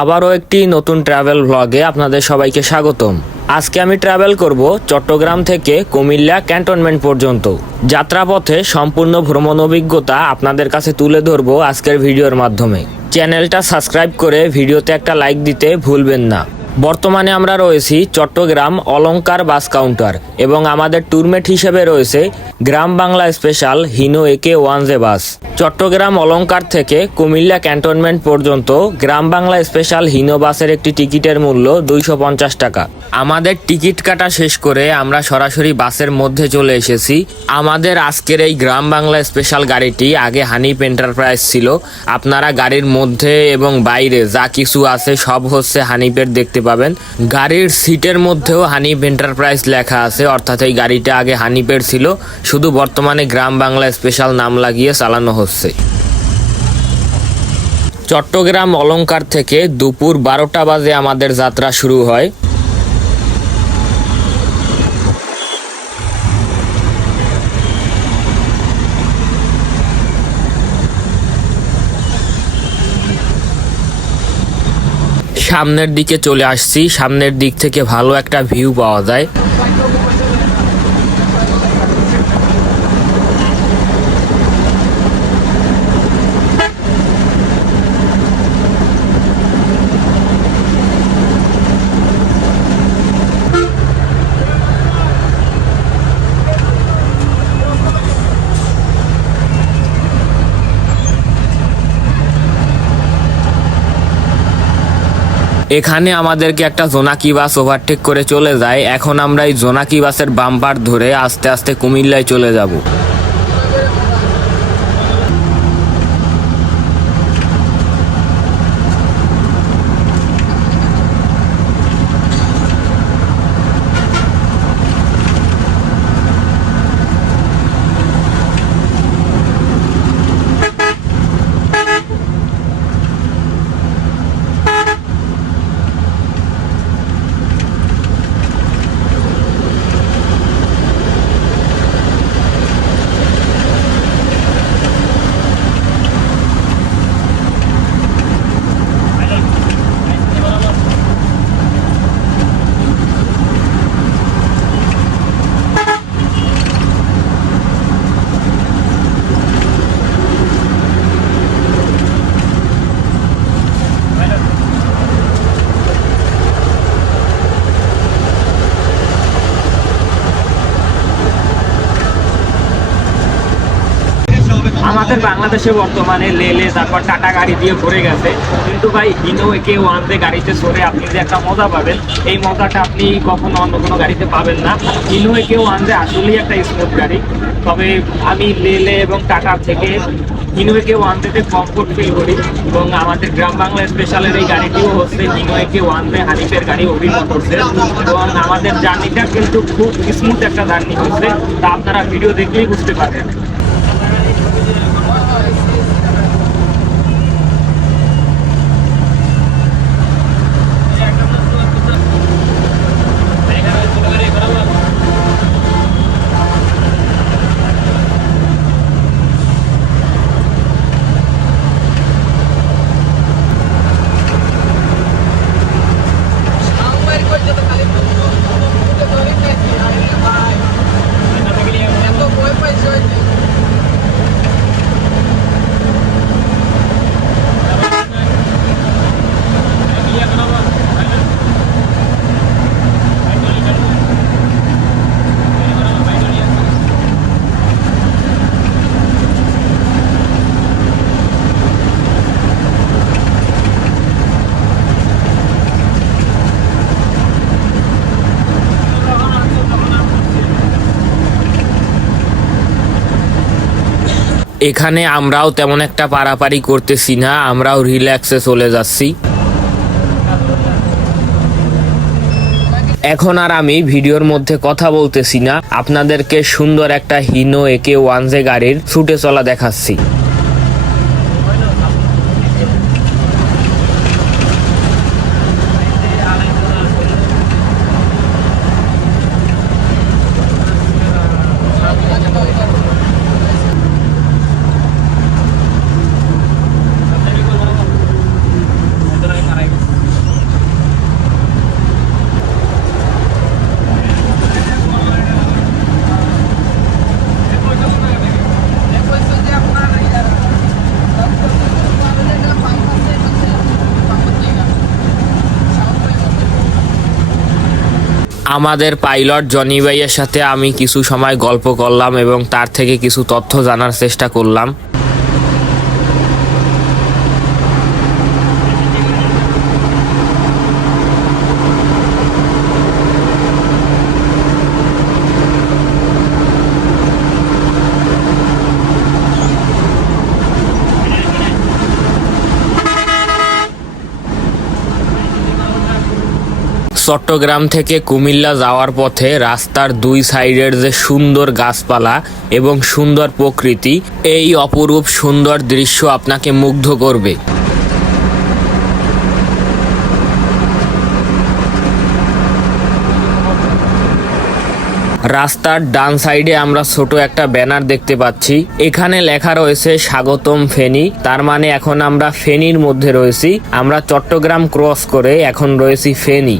আবারও একটি নতুন ট্রাভেল ভ্লগে আপনাদের সবাইকে স্বাগতম। আজকে আমি ট্রাভেল করব চট্টগ্রাম থেকে কুমিল্লা ক্যান্টনমেন্ট পর্যন্ত। যাত্রাপথে সম্পূর্ণ ভ্রমণ অভিজ্ঞতা আপনাদের কাছে তুলে ধরব আজকের ভিডিওর মাধ্যমে। চ্যানেলটা সাবস্ক্রাইব করে ভিডিওতে একটা লাইক দিতে ভুলবেন না। বর্তমানে আমরা রয়েছি চট্টগ্রাম অলঙ্কার বাস কাউন্টার এবং আমাদের ট্যুরমেট হিসেবে রয়েছে Gram Bangla special Hino AK one J bus. Chattogram Alankar থেকে কুমিল্লা ক্যান্টনমেন্ট পর্যন্ত গ্রাম বাংলা স্পেশাল হিনো বাসের একটি টিকিটের মূল্য দুইশো পঞ্চাশ টাকা। আমাদের টিকিট কাটা শেষ করে আমরা সরাসরি বাসের মধ্যে চলে এসেছি। আমাদের আজকের এই গ্রাম বাংলা স্পেশাল গাড়িটি আগে হানিপ এন্টারপ্রাইজ ছিল। আপনারা গাড়ির মধ্যে এবং বাইরে যা কিছু আছে সব হচ্ছে হানিপের দেখতে পাবেন। গাড়ির সিটের মধ্যেও হানিপ এন্টারপ্রাইজ লেখা আছে, অর্থাৎ এই গাড়িটা আগে হানিপের ছিল, শুধু বর্তমানে গ্রাম বাংলা স্পেশাল নাম লাগিয়ে চালানো হচ্ছে। চট্টগ্রাম অলঙ্কার থেকে দুপুর বারোটা বাজে আমাদের যাত্রা শুরু হয়। সামনের দিকে চলে আসছি। সামনের দিক থেকে ভালো একটা ভিউ পাওয়া যায়। এখানে আমাদেরকে একটা জোনাকি বাস ওভারটেক করে চলে যায়। এখন আমরা এই জোনাকি বাসের বাম্পার ধরে আস্তে আস্তে কুমিল্লায় চলে যাব আমাদের বাংলাদেশে বর্তমানে লেলে, তারপর টাটা গাড়ি দিয়ে ভরে গেছে। কিন্তু ভাই, হিনো একে ওয়ান ডে গাড়িতে চড়ে আপনি যে একটা মজা পাবেন, এই মজাটা আপনি কখনো অন্য কোনো গাড়িতে পাবেন না। হিনো একে ওয়ান ডে আসলেই একটা স্মুথ গাড়ি। তবে আমি লেলে এবং টাটা থেকে হিনোয়েকে ওয়ান ডেতে কমফোর্ট ফিল করি। এবং আমাদের গ্রাম বাংলা স্পেশালের এই গাড়িটিও হচ্ছে হিনোয়েকে ওয়ান ডে হানিফের গাড়ি অভিনয় করছে এবং আমাদের জার্নিটা কিন্তু খুব স্মুথ একটা জার্নি হচ্ছে। তা আপনারা ভিডিও দেখলেই বুঝতে পারবেন। এখানে আমরাও তেমন একটা পারাপারি করতেছি না, আমরাও রিল্যাক্সে চলে যাচ্ছি। এখন আর আমি ভিডিওর মধ্যে কথা বলতেছি না, আপনাদেরকে সুন্দর একটা হিনো একে ওয়ানজে গাড়ির ছুটে চলা দেখাচ্ছি। আমাদের পাইলট জনি ভাইয়ের সাথে আমি কিছু সময় গল্প করলাম এবং তার থেকে কিছু তথ্য জানার চেষ্টা করলাম। চট্টগ্রাম থেকে কুমিল্লা যাওয়ার পথে রাস্তার দুই সাইডের যে সুন্দর গাছপালা এবং সুন্দর প্রকৃতি, এই অপরূপ সুন্দর দৃশ্য আপনাকে মুগ্ধ করবে। রাস্তার ডান সাইডে আমরা ছোট একটা ব্যানার দেখতে পাচ্ছি। এখানে লেখা রয়েছে, স্বাগতম ফেনী। তার মানে এখন আমরা ফেনীর মধ্যে রয়েছি। আমরা চট্টগ্রাম ক্রস করে এখন রয়েছি ফেনী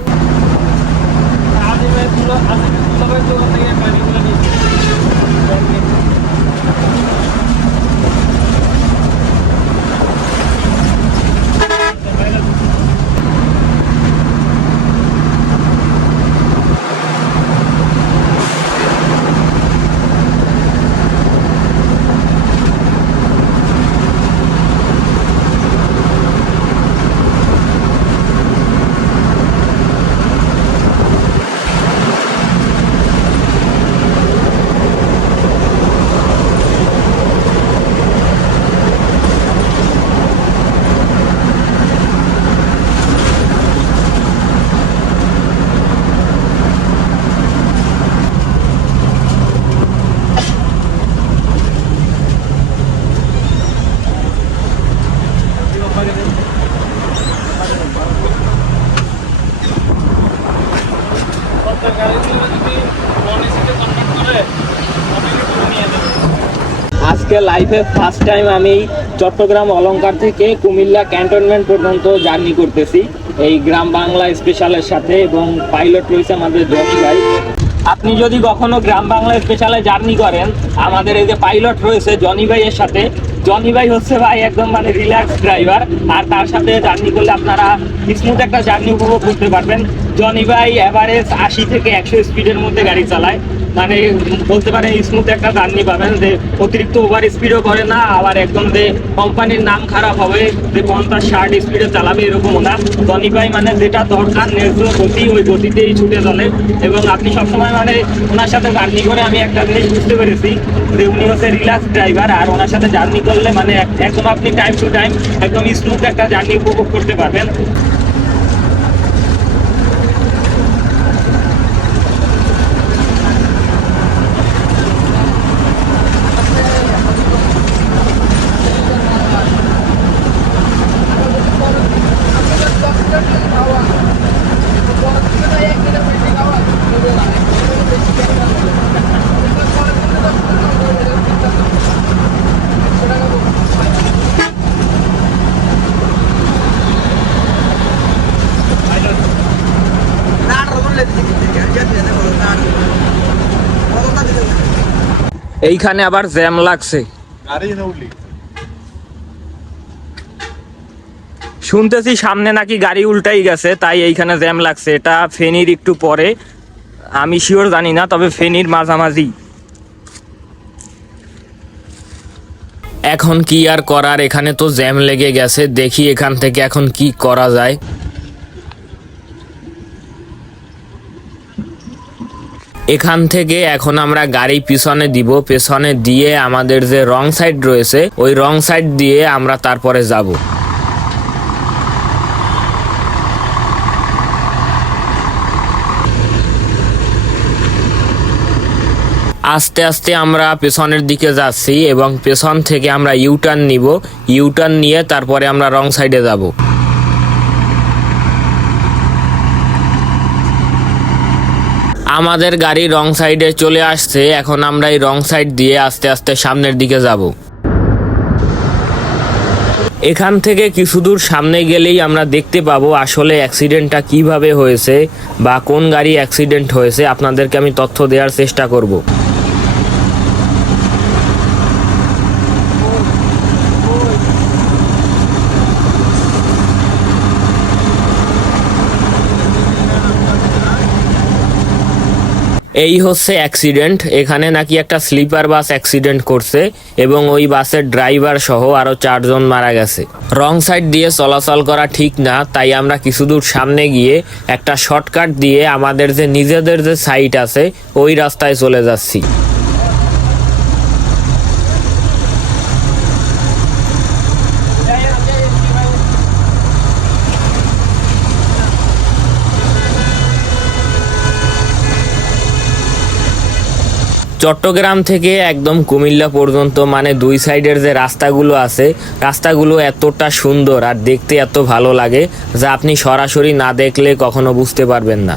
আজকে লাইফে ফার্স্ট টাইম আমি চট্টগ্রাম অলঙ্কার থেকে কুমিল্লা ক্যান্টনমেন্ট পর্যন্ত জার্নি করতেছি। এই গ্রাম বাংলা স্পেশালের সাথে এবং পাইলট রয়েছে আমাদের জনি ভাই। আপনি যদি কখনো গ্রাম বাংলা স্পেশালে জার্নি করেন, আমাদের এই যে পাইলট রয়েছে জনি ভাইয়ের সাথে। জনি ভাই হচ্ছে ভাই একদম মানে রিল্যাক্স ড্রাইভার আর তার সাথে জার্নি করলে আপনারা স্মুথ একটা জার্নি উপভোগ করতে পারবেন। জনি ভাই এভারেজ আশি থেকে একশো স্পিডের মধ্যে গাড়ি চালায়। মানে বলতে পারেন স্মুথ একটা জার্নি পাবেন যে অতিরিক্ত ওভার স্পিডও করে না, আবার একদম যে কোম্পানির নাম খারাপ হবে, যে পঞ্চাশ, ষাট স্পিডে চালাবে এরকমও না। জনি ভাই মানে যেটা দরকার, ন্যায্য গতি, ওই গতিতেই ছুটে চলে। এবং আপনি সবসময় মানে ওনার সাথে জার্নি করে আমি একটা জিনিস বুঝতে পেরেছি, যে উনি হচ্ছে রিল্যাক্স ড্রাইভার আর ওনার সাথে জার্নি করলে মানে এক- একদম আপনি টাইম টু টাইম একদম স্মুথ একটা জার্নি উপভোগ করতে পারবেন। এইখানে আবার জ্যাম লাগছে। শুনতেছি সামনে নাকি গাড়ি উল্টাই গেছে তাই এইখানে জ্যাম লাগছে। এটা ফেনীর একটু পরে। আমি শিওর জানি না তবে ফেনীর মাঝামাঝি। এখন কি আর করার? এখানে তো জ্যাম লেগে গেছে দেখি এখান থেকে এখন কি করা যায়। এখান থেকে এখন আমরা গাড়ি পিছনে দিব, পেছনে দিয়ে আমাদের যে রং সাইড রয়েছে, ওই রং সাইড দিয়ে আমরা তারপরে যাব। আস্তে আস্তে আমরা পেছনের দিকে যাচ্ছি এবং পেছন থেকে আমরা ইউটার্ন নিব। ইউটার্ন নিয়ে তারপরে আমরা রং সাইডে যাব। আমাদের গাড়ি রং সাইডে চলে আসছে, এখন আমরা এই রং সাইড দিয়ে আস্তে আস্তে সামনের দিকে যাব। এখান থেকে কিছু দূর সামনে গেলেই আমরা দেখতে পাবো আসলে অ্যাক্সিডেন্টটা কীভাবে হয়েছে বা কোন গাড়ি অ্যাক্সিডেন্ট হয়েছে। আপনাদেরকে আমি তথ্য দেওয়ার চেষ্টা করব। এই হচ্ছে অ্যাক্সিডেন্ট এখানে নাকি একটা স্লিপার বাস অ্যাক্সিডেন্ট করছে এবং ওই বাসের ড্রাইভার সহ আরও চারজন মারা গেছে। রং সাইড দিয়ে চলাচল করা ঠিক না, তাই আমরা কিছু দূর সামনে গিয়ে একটা শর্টকাট দিয়ে আমাদের যে নিজেদের যে সাইট আছে, ওই রাস্তায় চলে যাচ্ছি। চট্টগ্রাম থেকে একদম কুমিল্লা পর্যন্ত মানে দুই সাইডের যে রাস্তাগুলো আছে, রাস্তাগুলো এতটা সুন্দর আর দেখতে এত ভালো লাগে যা আপনি সরাসরি না দেখলে কখনো বুঝতে পারবেন না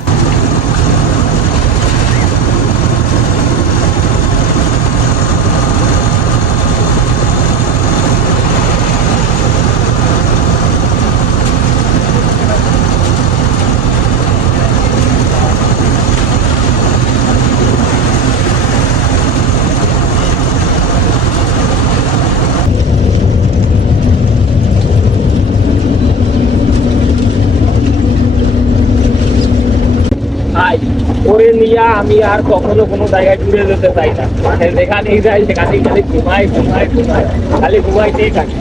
ভাই ওরে নিয়ে আমি আর কখনো কোনো জায়গায় ঘুরে যেতে চাই না। মানে যেখানেই যাই, সেখানেই খালি ঘুমাই ঘুমাই ঘুমাই। খালি ঘুমাইতেই থাকি।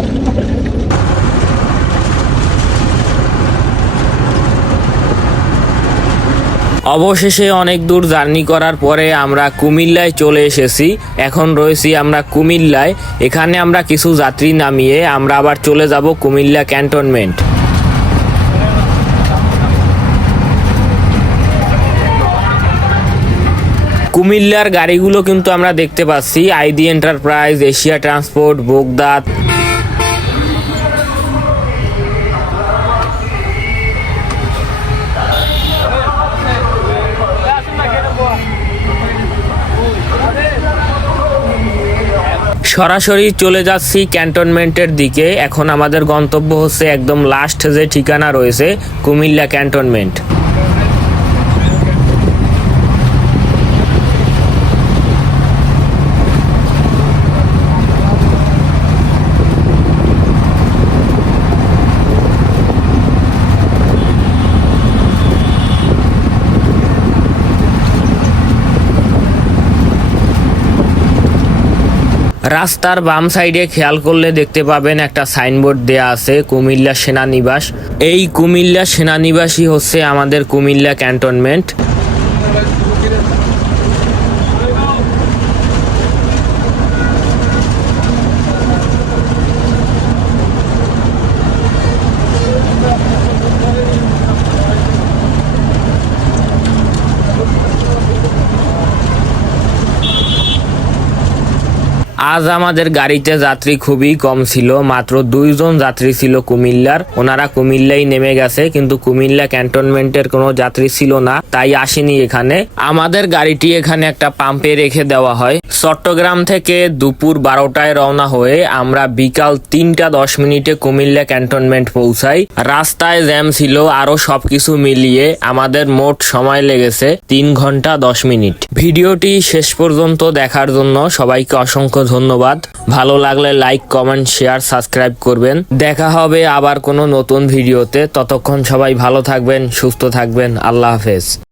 অবশেষে অনেক দূর জার্নি করার পরে আমরা কুমিল্লায় চলে এসেছি। এখন রয়েছি আমরা কুমিল্লায়। এখানে আমরা কিছু যাত্রী নামিয়ে আমরা আবার চলে যাব কুমিল্লা ক্যান্টনমেন্ট। কুমিল্লার গাড়িগুলো কিন্তু আমরা দেখতে পাচ্ছি। আইডি এন্টারপ্রাইজ, এশিয়া ট্রান্সপোর্ট বোগদাত সরাসরি চলে যাচ্ছি ক্যান্টনমেন্টের দিকে। এখন আমাদের গন্তব্য হচ্ছে একদম লাস্ট যে ঠিকানা রয়েছে, কুমিল্লা ক্যান্টনমেন্ট। রাস্তার বাম সাইডে খেয়াল করলে দেখতে পাবেন একটা সাইনবোর্ড দেয়া আছে, কুমিল্লা সেনানিবাস। এই কুমিল্লা সেনানিবাসই হচ্ছে আমাদের কুমিল্লা ক্যান্টনমেন্ট। আজ আমাদের গাড়িতে যাত্রী খুবই কম ছিল, মাত্র দুইজন যাত্রী ছিল কুমিল্লার। ওনারা কুমিল্লাই নেমে গেছে, কিন্তু কুমিল্লা ক্যান্টনমেন্টের কোনো যাত্রী ছিল না, তাই আসেনি এখানে। আমাদের গাড়িটি এখানে একটা পাম্পে রেখে দেওয়া হয়। চট্টগ্রাম থেকে দুপুর বারোটায় রওনা হয়ে আমরা বিকাল তিনটা দশ মিনিটে কুমিল্লা ক্যান্টনমেন্ট পৌঁছাই। রাস্তায় জ্যাম ছিল, আরও সবকিছু মিলিয়ে আমাদের মোট সময় লেগেছে তিন ঘণ্টা দশ মিনিট। ভিডিওটি শেষ পর্যন্ত দেখার জন্য সবাইকে অসংখ্য ধন্যবাদ। ভালো লাগলে লাইক কমেন্ট শেয়ার সাবস্ক্রাইব করবেন। দেখা হবে আবার কোনো নতুন ভিডিওতে ততক্ষণ সবাই ভালো থাকবেন, সুস্থ থাকবেন। আল্লাহ হাফেজ।